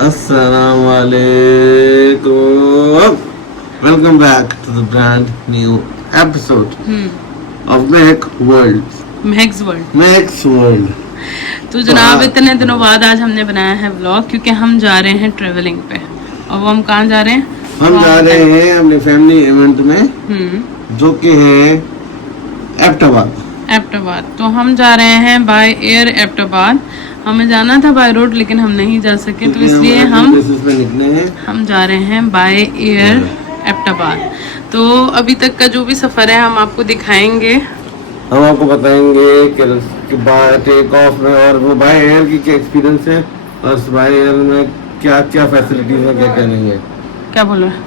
Assalamu alaikum. Welcome back to the brand new episode of Mehek World. Mehek's world. Mehek's World. तो जनाब इतने दिनों बाद आज हमने बनाया है व्लॉग, क्योंकि हम जा रहे हैं ट्रेवलिंग पे। और वो हम कहाँ जा रहे हैं? हम जा रहे हैं अपने फैमिली इवेंट में, जो कि है एबटाबाद। तो हम जा रहे हैं बाय एयर एबटाबाद। हमें जाना था बाय रोड, लेकिन हम नहीं जा सके, तो इसलिए हम जा रहे हैं बाय एयर एबटाबाद। तो अभी तक का जो भी सफ़र है हम आपको दिखाएंगे, हम आपको बताएंगे कि टेक ऑफ में और वो बाय एयर की क्या एक्सपीरियंस है, और बाय एयर में क्या क्या फैसिलिटीज है, क्या क्या नहीं है। क्या बोल रहे हैं?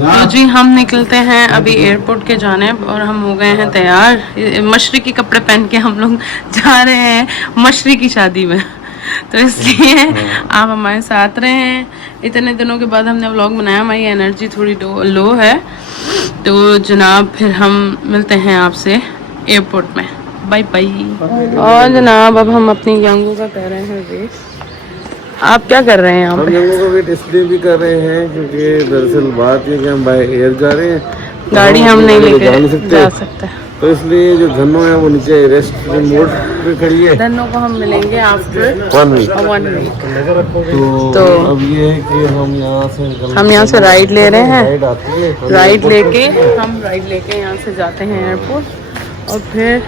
तो जी हम निकलते हैं अभी एयरपोर्ट के जानिब, और हम हो गए हैं तैयार। मशरकी कपड़े पहन के हम लोग जा रहे हैं मशरकी शादी में, तो इसलिए आप हमारे साथ रहे हैं। इतने दिनों के बाद हमने व्लॉग बनाया, हमारी एनर्जी थोड़ी लो है। तो जनाब फिर हम मिलते हैं आपसे एयरपोर्ट में। Bye bye. और जनाब अब हम अपनी यंगू का कर रहे हैं वेट। आप क्या कर रहे हैं यहाँ पे? हम यंगू का वेट इसलिए भी कर रहे हैं क्योंकि दरअसल बात ये कि हम बाय एयर जा रहे हैं, गाड़ी हम नहीं लेके जा सकते, तो इसलिए जो धनो है वो नीचे रेस्ट मोड पे खड़ी है। धनो को हम मिलेंगे आफ्टर 1 वीक। तो अब ये है कि हम यहाँ से राइड ले रहे हैं। राइड लेके यहाँ से जाते हैं एयरपोर्ट, और फिर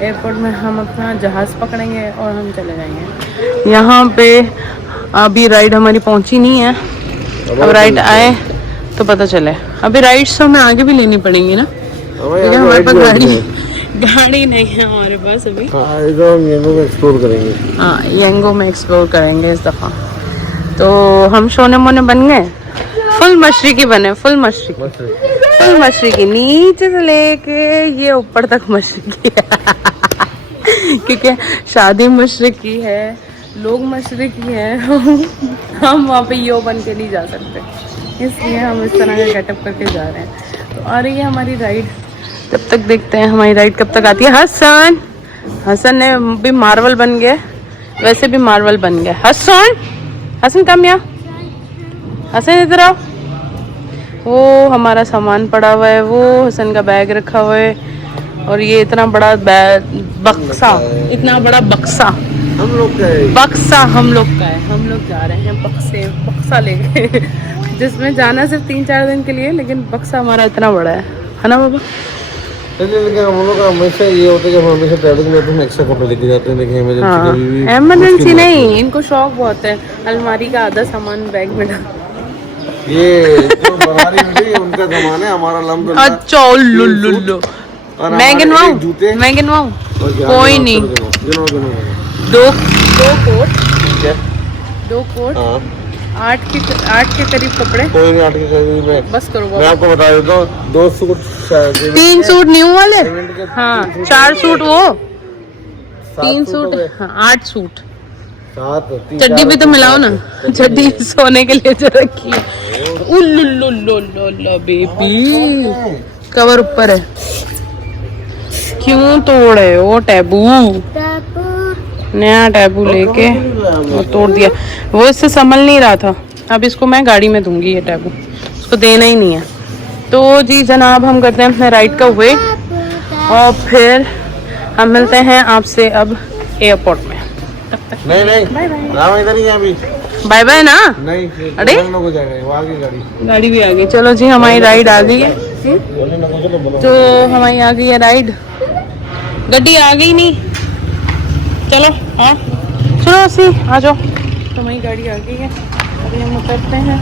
एयरपोर्ट में हम अपना जहाज़ पकड़ेंगे और हम चले जाएंगे। यहाँ पे अभी राइड हमारी पहुँची नहीं है, अब राइड आए तो पता चले। अभी राइड्स तो हमें आगे भी लेनी पड़ेंगी ना, क्योंकि हमारे पास गाड़ी नहीं है हमारे पास अभी। यंगो में एक्सप्लोर करेंगे। हाँ, यंगो में एक्सप्लोर करेंगे इस दफ़ा। तो हम सोने मोने बन गए, फुल मशरकी बने, फुल मशरकी नीचे से लेके ये ऊपर तक मशरकी है क्योंकि शादी मशरकी है, लोग मशरकी है हम वहाँ पे यो बन के नहीं जा सकते, इसलिए हम इस तरह का गेटअप करके जा रहे हैं। तो आ रही है हमारी राइड, तब तक देखते हैं हमारी राइड कब तक आती है। हसन ने भी मार्वल बन गए, वैसे भी मार्वल बन गए। हसन कम या हसन इधर आओ। वो हमारा सामान पड़ा हुआ है, वो हसन का बैग रखा हुआ है, और ये इतना बड़ा बक्सा हम लोग का है। हम लोग जा रहे हैं बक्सा लेके जिसमें जाना सिर्फ 3-4 दिन के लिए, लेकिन बक्सा हमारा इतना बड़ा है ना बाबा। हम लोग का हमेशा ये होता है कि हम हमेशा ट्रैवलिंग में अपने एक्स्ट्रा कपड़े लेके जाते हैं, लेकिन इमरजेंसी नहीं, इनको शौक बहुत है अलमारी का आधा सामान बैग में डाल। ये जो बनारी बेटी उनका सामान है, हमारा लंबा। अच्छा लुल्लुल्लू मैं गिनवाऊं कोई नहीं। दो कोट 8 के करीब कपड़े, कोई नहीं 8 के करीब है। बस करो मैं आपको बता देता हूँ, 2 सूट 3 सूट न्यू वाले, हाँ 4 सूट वो 3 सूट, हाँ 8 सूट। चड्डी भी तो मिलाओ ना, चड्डी सोने के लिए जो रखी है। बेबी कवर ऊपर है, क्यों तोड़े वो टैबू? नया टैबू लेके वो तोड़ दिया, वो इससे संभल नहीं रहा था। अब इसको मैं गाड़ी में दूंगी, ये टैबू उसको देना ही नहीं है। तो जी जनाब हम करते हैं अपने राइड का वेट, और फिर हम मिलते हैं आपसे अब एयरपोर्ट में। नहीं राम इधर ही है अभी। बाय बाय ना। नहीं अरे हो जाएगा, वो आगे गाड़ी भी आ गई। चलो जी हमारी राइड आ गई है। तो हमारी आ गई है राइड, गड्डी आ गई नहीं, चलो हाँ चलो सी आ जाओ। तो हमारी गाड़ी आ गई है, अभी हम उतरते हैं,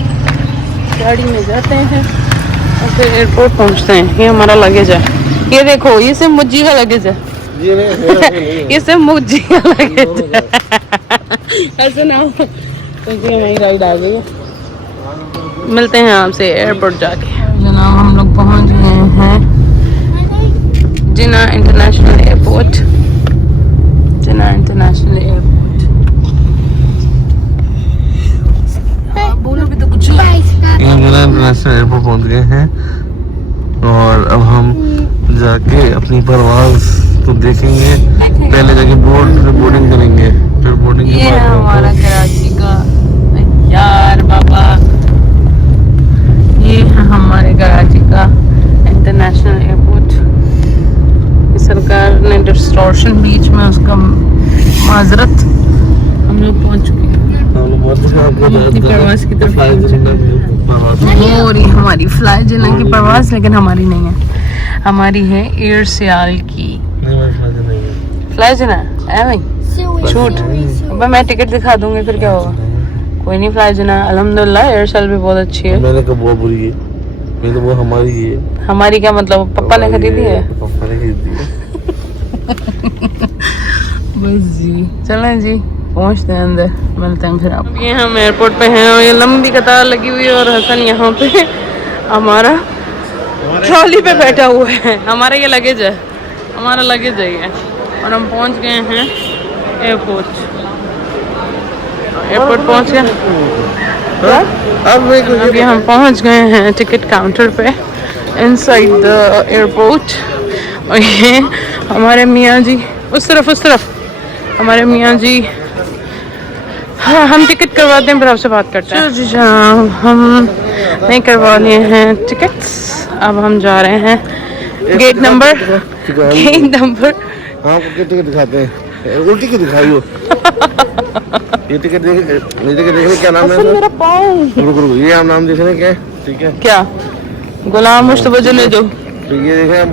गाड़ी में जाते हैं और फिर एयरपोर्ट पहुंचते हैं। ये हमारा लगेज है, ये देखो, ये सिर्फ मुज्जी का लगेज है ये सिर्फ मुज्जी का लगेज है ऐसे ना। तो जी हमारी राइड आ गई है, मिलते हैं आपसे एयरपोर्ट जाके। जनाब हम लोग पहुंच गए हैं जिना इंटरनेशनल एयरपोर्ट। बोलो भी तो कुछ। इंटरनेशनल एयरपोर्ट पहुंच गए हैं, और अब हम जाके अपनी परवाज तो देखेंगे। पहले जाके बोर्डिंग करेंगे, फिर बोर्डिंग के बाद हमारा कराची का यार डिस्टॉर्शन बीच में, उसका माजरत। हम लोग पहुंच चुके हैं अपनी प्रवास की तरफ। हो रही हमारी फ्लाई जिना की प्रवास, लेकिन हमारी नहीं है, हमारी है एयर सियाल की फ्लाई जिना है भाई। छूट, अब मैं टिकट दिखा दूंगी फिर क्या होगा। कोई नहीं, फ्लाई जिना अल्हम्दुलिल्लाह एयर सियाल भी बहुत अच्छी है। मैंने कहा बहुत बुरी है, मैंने वो हमारी है। हमारी क्या मतलब, पापा ने खरीदी है? पापा ने खरीदी है। बस जी, चलें जी, पहुंचते हैं अंदर, मिलते हैं फिर आप। ये हम एयरपोर्ट पे हैं और ये लंबी कतार लगी हुई है और हसन यहाँ पे हमारा ट्रॉली पे बैठा हुआ है। हमारा ये लगेज है, हमारा लगेज है ये, और हम पहुंच गए हैं एयरपोर्ट। एयरपोर्ट पहुंच गए, अभी हम पहुंच गए हैं टिकट काउंटर पे इनसाइड द एयरपोर्ट। और ये हमारे मियाँ जी, उस तरफ हमारे मियाँ जी। हाँ, हम टिकट करवाते हैं फिर आपसे बात करते हैं। जी हाँ, हम नहीं करवा लिए हैं टिकट्स, अब हम जा रहे हैं गेट नंबर। आपको टिकट दिखाते हैं, उल्टी क्यों दिखाइयो? ये टिकट देखने क्या नाम है? मेरा पाँव। रुको, ये आप नाम देखने क्या है? ठीक है, क्या? गुलाम मुस्तफा जुनेदो। तो ये देखें हम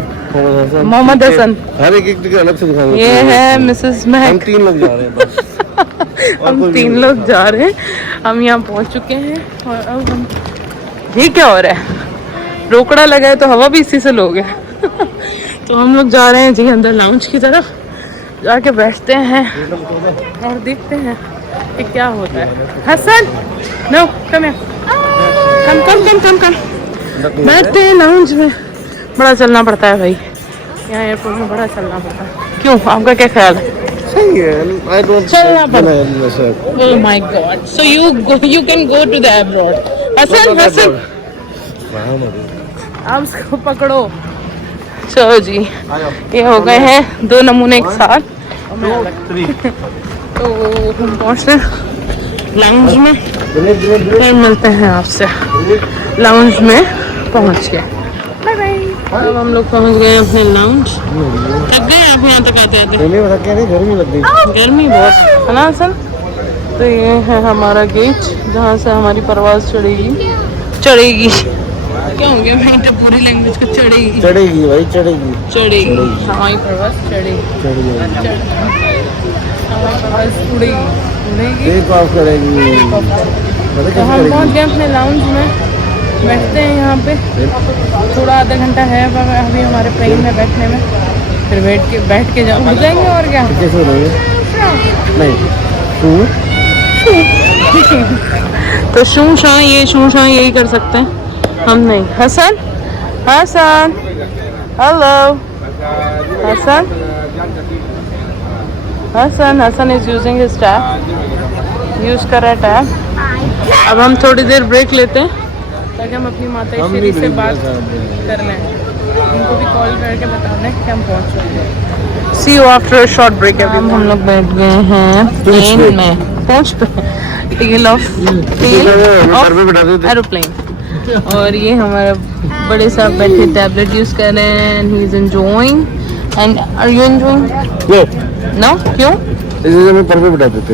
मोहम्मद हसन। हर एक टिकट अलग से दिखाएंगे। ये है मिसेस महक। हम 3 लोग जा रहे हैं बस। हम 3 लोग जा रहे हैं, हम यहाँ पहुँच चुके हैं। और अब हम, ये क्या हो रहा है? रोकड़ा लगा है तो हवा भी इसी से लोगे। तो हम लोग जा रहे हैं जी अंदर लाउंज की तरफ, जाके बैठते हैं और देखते हैं कि क्या होता है। हसन, नो कम बैठते हैं लाउंज में। बड़ा चलना पड़ता है भाई, यहाँ एयरपोर्ट में बड़ा चलना पड़ता है। क्यों, आपका क्या ख्याल है? सही है, I don't चलना पड़ता है। है। Oh my God! So you can go to the abroad. Hasan, आप उसको पकड़ो। चलो जी, ये हो गए हैं 2 नमूने एक साथ। तो हम पहुँचते हैं लाउंज में, फिर मिलते हैं आपसे लाउंज में पहुँच के। Bye bye. अब हम लोग पहुँच गए अपने लाउंज। थक गए आप यहाँ तक आते? गर्मी लग गई, गर्मी बहुत है ना सर। तो ये है हमारा गेट जहाँ से हमारी परवाज़ चढ़ेगी। क्या हो गया, मैं तो पूरी लैंग्वेज को चढ़ेगी भाई, चढ़ेगी। हमारी परवाज़ चढ़ेगी, हमारी परवाज़ उड़ेगी। टेक ऑफ करेगी। तो हम पहुँच गए अपने लाउंज में, बैठते हैं यहाँ पे। थोड़ा आधा घंटा है अभी हमारे प्लेन में बैठने में, फिर बैठ के जाएंगे और क्या। कैसे हो रही है? नहीं तो शू शां यही कर सकते हैं हम, नहीं। Hasan, hello Hasan is using his tab, use कर रहा है टैब। अब हम थोड़ी देर ब्रेक लेते हैं ताकि हम अपनी माता श्री से बात कर लें, उनको भी कॉल करके बता दें कि हम पहुंच चुके हैं। See you after a short break। हम लोग बैठ गए हैं प्लेन में, टेल ऑफ एरोप्लेन। और ये हमारा बड़े साहब बैठे टैबलेट यूज कर रहे हैं, and he is enjoying. And are you enjoying? No, क्यों? इसे मैं पर पे बिठा देते।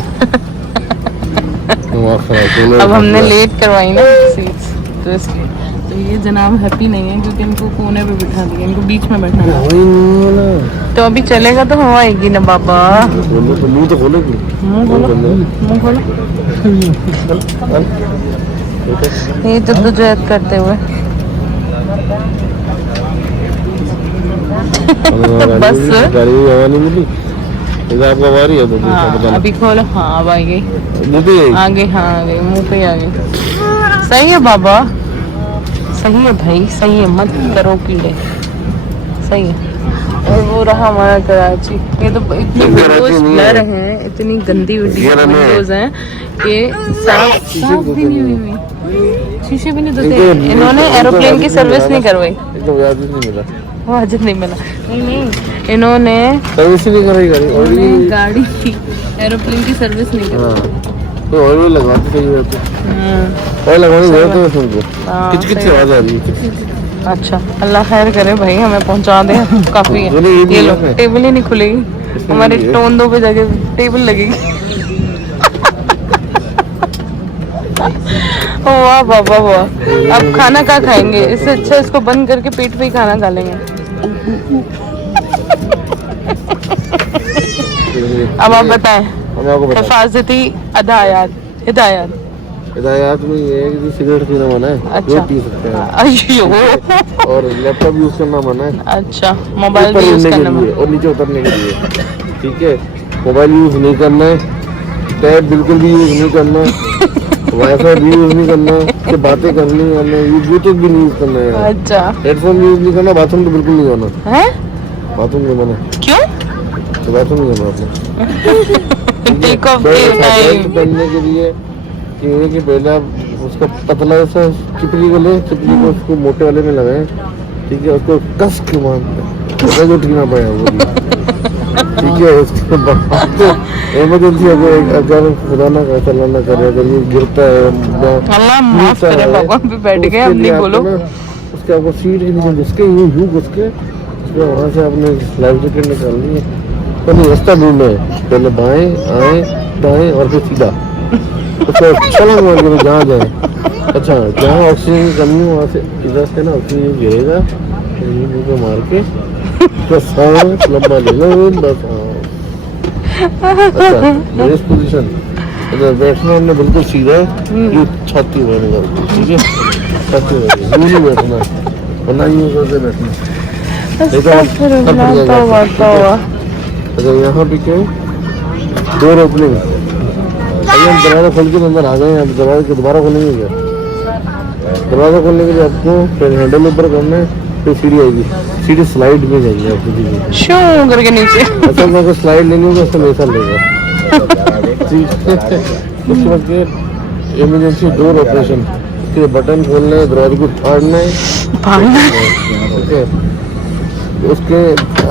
अब हमने लेट करवाई ना सीट्स, तो इसलिए। तो ये जनाब हैप्पी नहीं है क्योंकि इनको कोने पे बिठा दिया, इनको बीच में बैठना है। तो अभी चलेगा तो हवा आएगी ना बाबा। मुंह तो खोलो, मुंह खोलो। ये जद्दोजहद करते हुए बस हवा नहीं मिली, आपको आ रही है तो अभी खोलो। हाँ, अब आ गई, आ गई, मुँह पे आ गई। सही है बाबा, सही है भाई, सही है, मत करो कीड़े, सही है। और वो रहा हमारा कराची। ये तो इतनी वीडियोस ब्लर हैं, इतनी गंदी वीडियोस हैं कि साफ भी नहीं हुई, शीशे भी नहीं धोते। इन्होंने एरोप्लेन की सर्विस नहीं करवाई, वाजिब नहीं मिला। नहीं, इन्होंने सर्विस नहीं कराई, गाड़ी की एरोप्लेन की सर्विस नहीं करवाई। तो ऑयल लगवाते सही होते, ऑयल लगवाने गए तो उनको किच आवाज आ रही है। अच्छा, अल्लाह खैर करे भाई, हमें पहुंचा दे काफी है। ये लो, टेबल ही नहीं खुलेगी हमारे टोंदो पे जाके टेबल लगेगी। वाह बाबा वाह। अब खाना क्या खाएंगे, इससे अच्छा इसको बंद करके पेट पे ही खाना खा लेंगे। अब आप बताएं, हिफाजती हिदायत हिदायत में ये है कि सिगरेट पीना मना है, अच्छा। जो पी सकते हैं, अयो, और लैपटॉप यूज करना मना है, अच्छा, मोबाइल ऊपर भी यूज उड़ने के करना लिए मत। और नीचे उतरने के लिए, ठीक है। मोबाइल यूज नहीं करना है, टैब बिल्कुल भी यूज नहीं करना, वाईफाई भी यूज नहीं करना, कि बातें करनी है, ब्लूटूथ भी नहीं यूज करना है, अच्छा हेडफोन भी यूज नहीं करना, बाथरूम तो बिल्कुल नहीं जाना, है, बाथरूम नहीं जाना, क्यों? तो बाथरूम नहीं जाना आपने। Take off belt time. पहनने के लिए कि ये कि पहले आप उसका पतला सा चिपली को ले, चिपली को उसको मोटे वाले में लगाए, ठीक है, उसको कस के मारना, ऐसा जो उठना पाए वो भी, ठीक है। उसके बाद इमरजेंसी अगर खुदा ना करे, अल्लाह ना करे, अगर ये गिरता है या अल्लाह माफ गिरता करे, है, भगवान पे बैठ तो गए, उसके अब लिए नहीं आपको बोलो। ना, उसके आपको सीट के नीचे घुस के यूं घुस के उसके वहाँ से आपने लाइफ जैकेट निकालनी है, तो नहीं रास्ता ढूंढना है, पहले बाएं आए, दाएं और फिर सीधा उसको छलांग मार के जहाँ जाए। अच्छा, जहाँ ऑक्सीजन की कमी हो वहाँ से इधर से ना ऑक्सीजन गिरेगा, तो ये मुँह पे मार के बस सांस लंबा ले लो, बस अच्छा रेस पोजीशन, अच्छा बैठना हमने बिल्कुल सीधा, ये छाती में निकाल, ठीक है, छाती में यूं नहीं बैठना, वरना यूं करके बैठना, अच्छा यहाँ पे क्यों डोर ओपनिंग, अभी हम दरवाजा खोल के अंदर आ गए हैं, अब दरवाजे को दोबारा खोलेंगे क्या? दरवाजा खोलने के लिए आपको फिर हैंडल ऊपर करना है, फिर सीढ़ी आएगी, सीढ़ी स्लाइड में जाएगी आपको, दीजिए शू करके नीचे। असल में अगर स्लाइड लेनी होगी तो ऐसा लेगा, ठीक है। उसके बाद फिर इमरजेंसी डोर ऑपरेशन, उसके बटन खोलना है, दरवाजे को फाड़ना है, ठीक है। उसके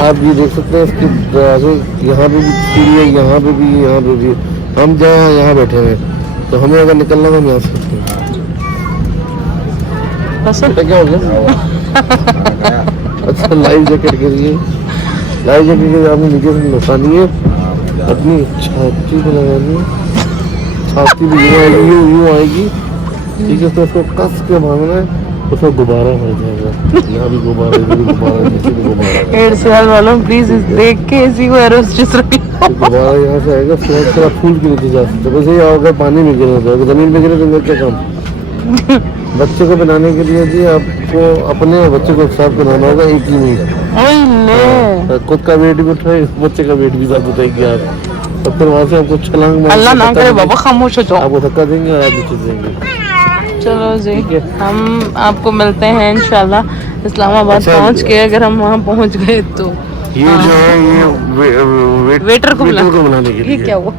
आप ये देख सकते हैं, इसके दरवाजे यहाँ पे भी सीढ़ी है, यहाँ पे भी, यहाँ पे भी, हम जहाँ यहाँ बैठे हैं, तो हमें अगर निकलना तो हम यहाँ से सकते हैं। बेटा क्या हो गया? अच्छा, लाइफ जैकेट के लिए, लाइफ जैकेट के लिए आपने नीचे से नुकसानी है, अपनी छाती पे लगानी है, छाती पे यूं आएगी, ठीक है, तो उसको कस के भागना है, उसमें गुब्बारा भर जाएगा, यहाँ भी गुब्बारा, इधर भी गुब्बारा, नीचे भी गुब्बारा। एयर साल वालों प्लीज देख के इसी को एरोस्टिस रखिए। गुब्बारा यहाँ से आएगा, थोड़ा फूल के नीचे जा सकते, बस ये अगर पानी में गिरे तो, अगर जमीन पे गिरे तो क्या काम। बच्चे को बनाने के लिए जी आपको अपने बच्चे को एक साथ बनाना होगा, एक ही नहीं, खुद का वेट भी उठाए, बच्चे का वेट भी साथ उठाएंगे आप, और फिर वहाँ से आपको छलांग मार, अल्लाह ना करे बाबा, खामोश हो जाओ, आपको धक्का देंगे और आप नीचे देंगे। चलो जी, हम आपको मिलते हैं इंशाल्लाह इस्लामाबाद अच्छा, पहुंच के, अगर हम वहाँ पहुंच गए तो। ये जो है ये वेटर को बुलाने के लिए, ये क्या हुआ?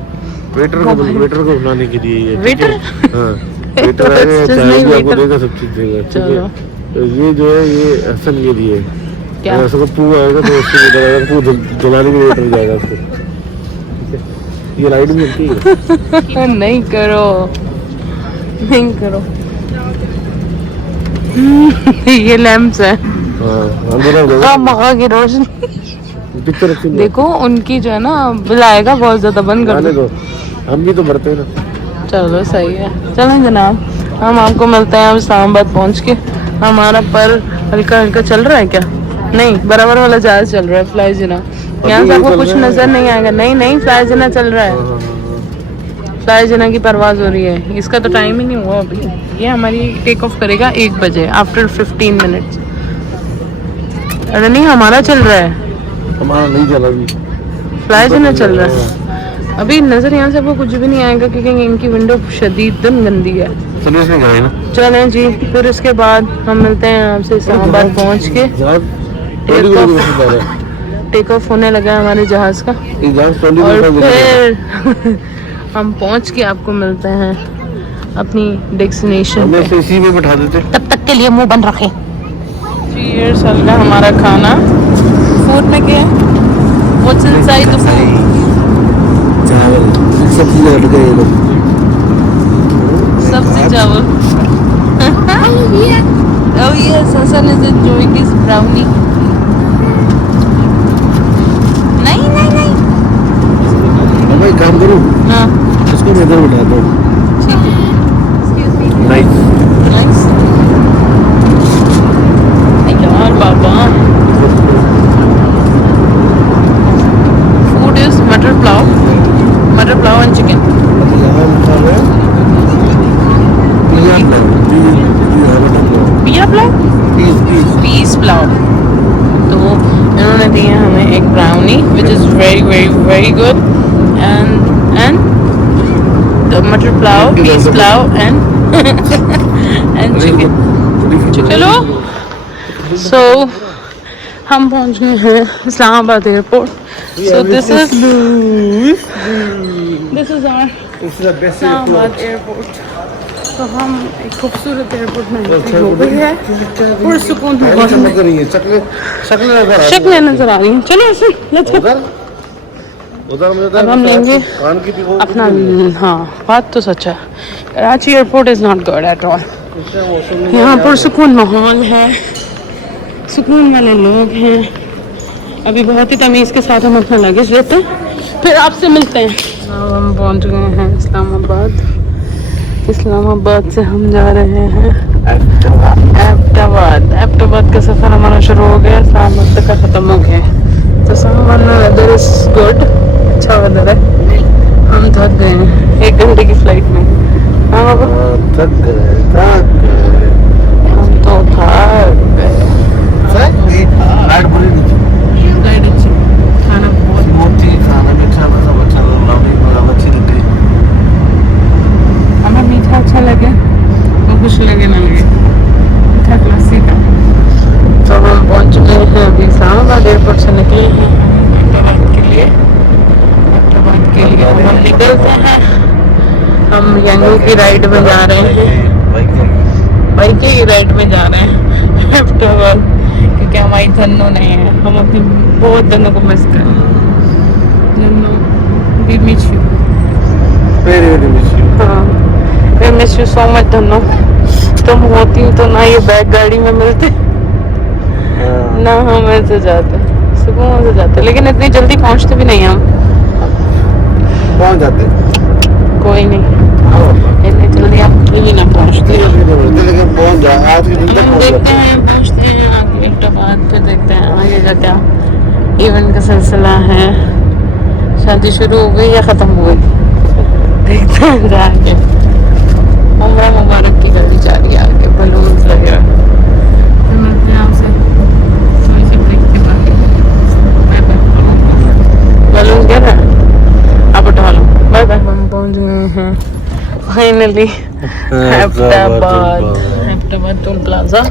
वेटर को बुलाने के लिए ये, वेटर? हाँ, वेटर आएगा, चाय भी आपको देगा, सब चीज देगा, ठीक है। तो ये जो है ये असल के लिए, क्या? ऐसा को पू आएगा तो उसको वेटर पू जलाने के लिए वेटर जाएगा उसको, ठीक है। ये राइड भी मिलती है। नहीं करो, नहीं करो। ये लैंप्स है, हाँ, मगा की रोशनी, पिक्चर अच्छी नहीं देखो उनकी जो है ना बिल आएगा बहुत ज्यादा, बंद कर आने दो। दो, हम भी तो भरते हैं ना। चलो सही है, चलें जनाब, हम आपको मिलते हैं अब इस्लामाबाद पहुंच के। हमारा पर हल्का हल्का चल रहा है क्या? नहीं, बराबर वाला जहाज चल रहा है, फ्लाई जिना। यहाँ से आपको कुछ नजर नहीं आएगा, नहीं नहीं, फ्लाई जिना चल रहा है, फ्लाई जिना की परवाज हो रही है। इसका तो टाइम ही नहीं हुआ अभी, ये हमारी टेक ऑफ करेगा 1 बजे, आफ्टर 15 मिनट्स। अरे नहीं, हमारा चल रहा है, हमारा नहीं चला अभी, फ्लाई जिना चल रहा है अभी। नजर यहाँ से आपको कुछ भी नहीं आएगा क्योंकि इनकी विंडो शदीदन गंदी है। चलो इसमें गए ना, चलें जी, फिर उसके बाद हम मिलते हैं आपसे इस्लामाबाद पहुँच के। टेक ऑफ होने लगा है हमारे जहाज का, और फिर हम पहुंच के आपको मिलते हैं अपनी डेस्टिनेशन पे। इसी में बैठा देते, तब तक के लिए मुंह बंद रखें। ये चल रहा हमारा खाना, फूड में क्या है? What's inside the food? चावल, सब्जी लग गए लोग, सब्जी चावल। Oh yes, Hassan is enjoying his brownie. नहीं नहीं नहीं. अब भाई काम करूँ हाँ. इसको मैं इधर बिठा दूँ ठीक है. Nice Nice. यार बाबा. Food is मटर पुलाव and chicken. यहाँ हम खा रहे हैं पिज़्ज़ा पिया पुलाव. पीस पुलाव. तो इन्होंने दिया हमें एक brownie which is very very very good and the matar pulao peas pulao and chicken. चलो सो हम पहुंच गए हैं Islamabad airport. So this is our Islamabad airport. तो हम एक खूबसूरत एयरपोर्ट में एंट्री हो गई है. पुरसुकून शक्लें नजर आ रही हैं. चलो ऐसे लेट्स गो. उधर मुझे अब हम लेंगे कान की पिको अपना. हाँ बात तो सच है. Karachi airport is not good at all. यहाँ पुरसुकून माहौल है, सुकून वाले लोग हैं. अभी बहुत ही तमीज़ के साथ हम अपना लगेज लेते हैं, फिर आपसे मिलते हैं. अब हम पहुँच गए हैं इस्लामाबाद. इस्लामाबाद से हम जा रहे हैं एबटाबाद का सफ़र हमारा शुरू हो गया. इस्लामाबाद तक का ख़त्म हो गया. तो इस्लामाबाद में वेदर इज़ गुड. अच्छा वेदर है. हम थक गए हैं 1 घंटे की फ्लाइट में. हाँ बाबा थक गए हम तो थक गए. फ्लाइट बुरी नहीं थी. फ्लाइट अच्छी. खाना बहुत मोती खाना मीठा सब अच्छा अच्छी लग गई. हमें मीठा अच्छा लगे तो कुछ लगे ना लगे. मीठा क्लासी का. तो हम पहुंच गए हैं अभी इस्लामाबाद एयरपोर्ट से निकले हैं एबटाबाद के लिए. हम निकलते हैं. हम यंगू की राइड में जा रहे हैं. बाइक की राइड में जा रहे हैं एबटाबाद क्योंकि हमारी धन्नो नहीं है. हम अपनी बहुत धन्नो को मिस कर रहे हैं. Dhanno we miss you. Very very miss you. हाँ we miss you so much Dhanno. तुम होती तो ना ये बैग गाड़ी में मिलते ना हम ऐसे जाते. सुकून से जाते लेकिन इतनी जल्दी पहुंचते भी नहीं हम. पहुंच जाते कोई नहीं इतनी जल्दी हम कहीं ना पहुंचते. लेकिन पहुंच जा आज के दिन तक हम पहुंच देखते जाते. हैं पहुंचते हैं आगे एबटाबाद. फिर देखते हैं आगे का क्या इवेंट का सिलसिला है. शादी शुरू हो गई या ख़त्म हो गई देखते हैं जाके. उम्र मुबारक की गाड़ी जा रही है आगे. बलून्स लगे हुए. फिर मिलते हैं आपसे थोड़ी सी ब्रेक के बाद. बलून क्या ना आप उठा लो. Bye bye. हम पहुंच गए हैं फाइनली एबटाबाद टोल प्लाजा.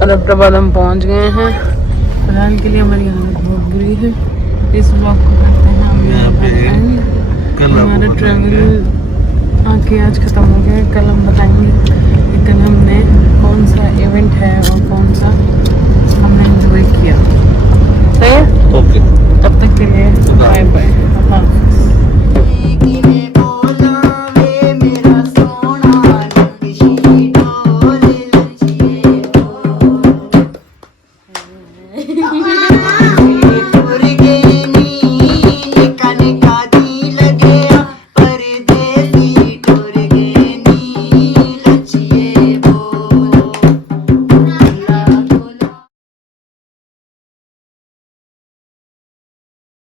और एबटाबाद हम पहुंच गए हैं. फिलहाल के लिए हमारी हालत बहुत बुरी है. इस ब्लॉग को करते हैं हम यहाँ पे एंड. हमारा ट्रैवल आके आज ख़त्म हो गया. कल हम बताएंगे